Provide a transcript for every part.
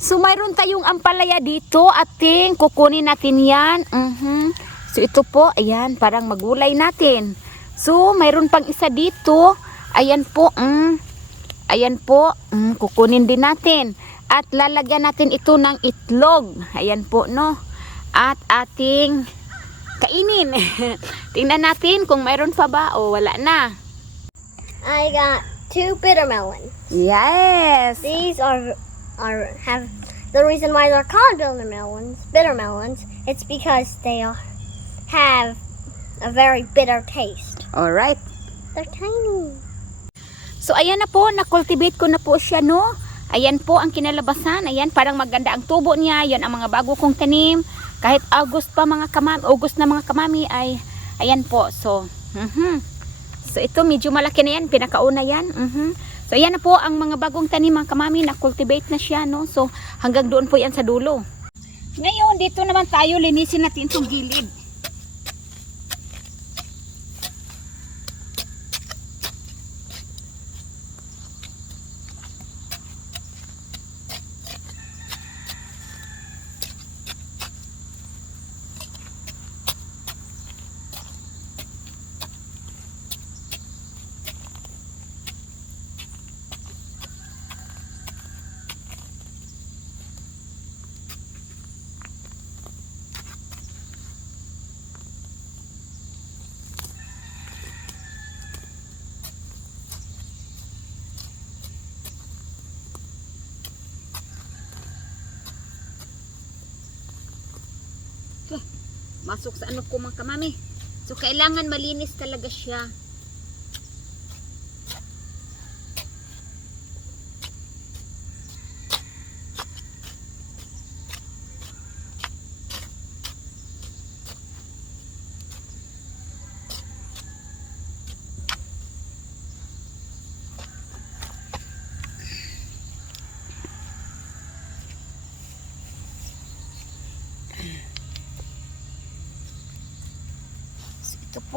So mayroon tayong ampalaya dito, ating kukunin natin yan. Mhm. So ito po, ayan, parang magulay natin. So mayroon pang isa dito. Ayan po, mm, ayan po, mm, kukunin din natin. At lalagyan natin ito ng itlog. Ayan po, no? At ating kainin. Tingnan natin kung mayroon pa ba o wala na. I got two bitter melons. Yes! These are are have the reason why they're called bitter melons. Bitter melons. It's because they are, have a very bitter taste. Alright. They're tiny. So ayan na po, na-cultivate ko na po siya no. Ayan po ang kinalabasan. Ayan, parang maganda ang tubo niya. Yan ang mga bago kong tanim. Kahit August pa mga kamami, August na mga kamami ay ayan po. So, mhm. So ito medyo malaki na yan, pinakauna yan. Mhm. So ayan na po ang mga bagong tanim mga kamami, na-cultivate na siya no. So hanggang doon po yan sa dulo. Ngayon, dito naman tayo linisin natin itong gilid. Masok sa ano ko mga kamami. So, kailangan malinis talaga siya.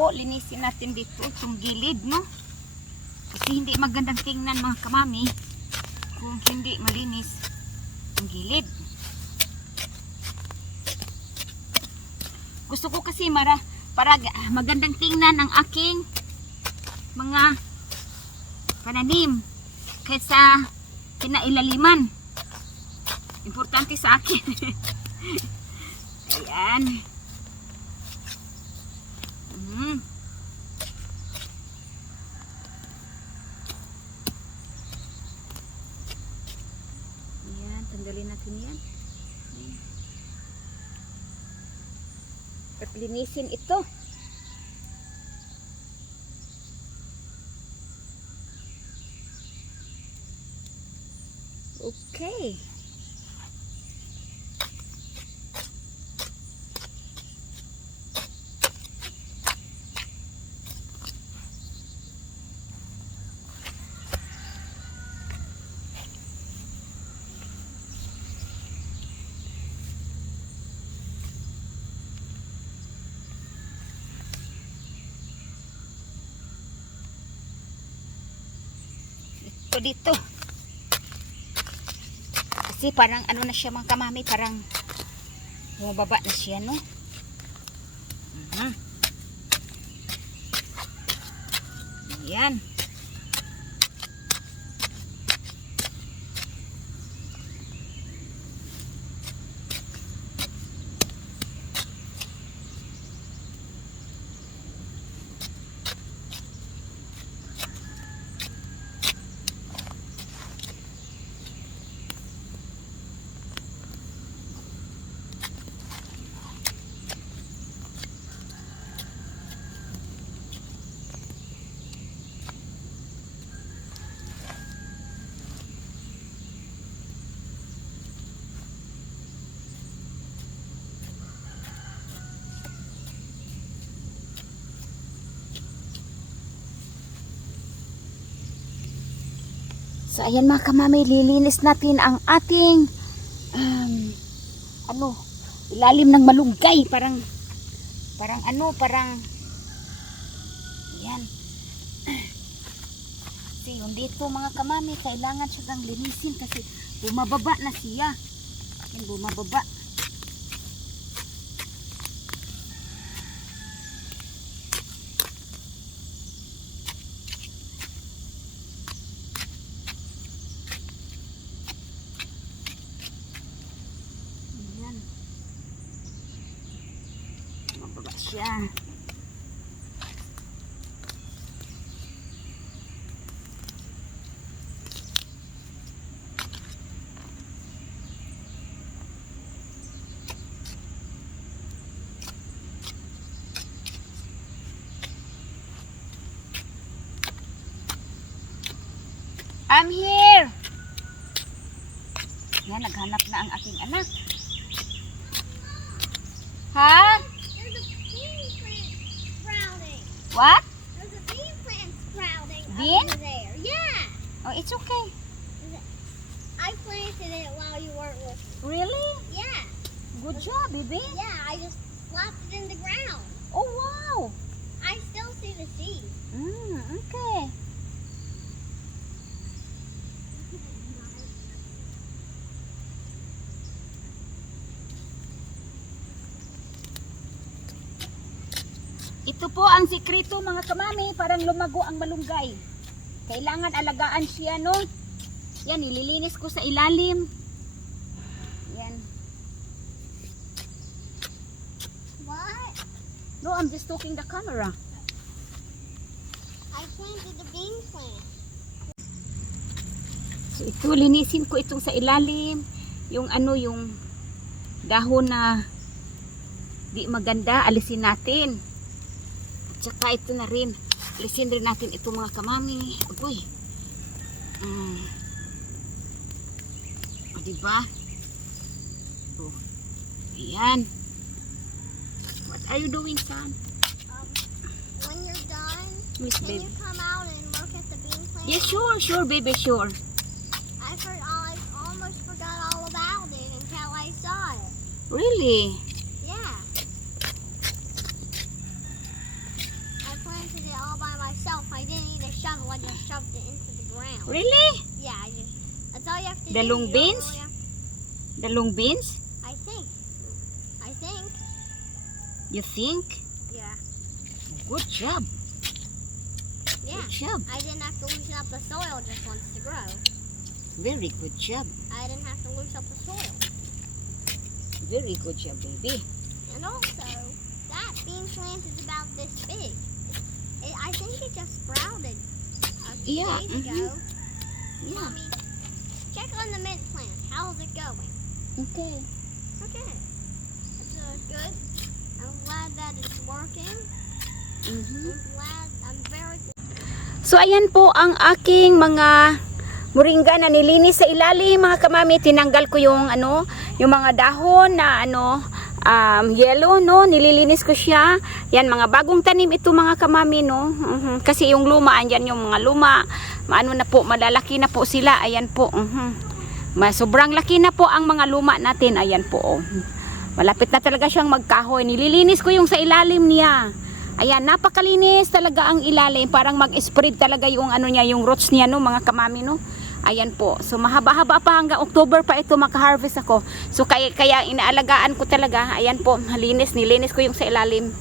Po, linisin natin dito itong gilid, no? Kasi hindi magandang tingnan mga kamami kung hindi malinis ang gilid. Gusto ko kasi mara, para ga- magandang tingnan ang aking mga pananim kaysa pinailaliman. Importante sa akin. Ayan. Mm. Ayan, tanggalin natin yan. At linisin ito. Okay. Ito dito. Kasi parang ano na siya mga kamami, parang bumababa na siya, no? Mhm. Ayan. So ayan mga kamami, lilinis natin ang ating um, ano, ilalim ng malunggay, parang parang ano, parang yan. Kasi yung dito mga kamami, kailangan siya linisin kasi bumababa na siya. Yan, bumababa. Yan. Bumababa siya. I'm here! Yan, naghanap na ang aking anak. What? There's a bean plant sprouting Bean? over there. Yeah. Oh, it's okay. I planted it while you weren't looking. Really? Yeah. Good job, baby. Yeah, I just slapped it in the ground. Po ang sikreto mga kamami, parang lumago ang malunggay. Kailangan alagaan siya, no? Yan, nililinis ko sa ilalim. Yan. What? No, I'm just talking the camera. I planted the bean plant. So ito, linisin ko itong sa ilalim. Yung ano, yung dahon na di maganda, alisin natin. Saka ito na rin. Alisin rin natin itong mga kamami. Agoy. Mm. O, diba? O. Ayan. What are you doing, son? Um, when you're done, Miss can baby. you come out and look at the bean plant? Yeah, sure, sure, baby, sure. I, for, I almost forgot all about it until I saw it. Really? Shoved it into the ground. Really? Yeah, I just. That's all you have to do. The do. long You beans? really The long beans? I think. I think. You think? Yeah. Good job. Yeah. Good job. I didn't have to loosen up the soil just once to grow. Very good job. I didn't have to loosen up the soil. Very good job, baby. And also, that bean plant is about this big. It, I think it just sprouted Yeah, days mhm. ago. Yeah. Mommy, check on the mint plant. How's it going? Okay. Okay. That's uh, good. I'm glad that it's working. Mhm. I'm glad. I'm very So ayan po ang aking mga moringa na nilinis sa ilalim mga kamami. Tinanggal ko yung ano, yung mga dahon na ano, um, yellow no, nililinis ko siya. Yan mga bagong tanim ito mga kamami no. Mhm. Kasi yung luma, andyan yung mga luma. Maano na po, malalaki na po sila. Ayan po. Mhm. Mas sobrang laki na po ang mga luma natin. Ayan po. Oh. Malapit na talaga siyang magkahoy. Nililinis ko yung sa ilalim niya. Ayan, napakalinis talaga ang ilalim. Parang mag-spread talaga yung ano niya, yung roots niya no, mga kamami no. Ayan po. So mahaba-haba pa hanggang October pa ito maka-harvest ako. So kaya, kaya inaalagaan ko talaga. Ayan po, malinis, nilinis ko yung sa ilalim.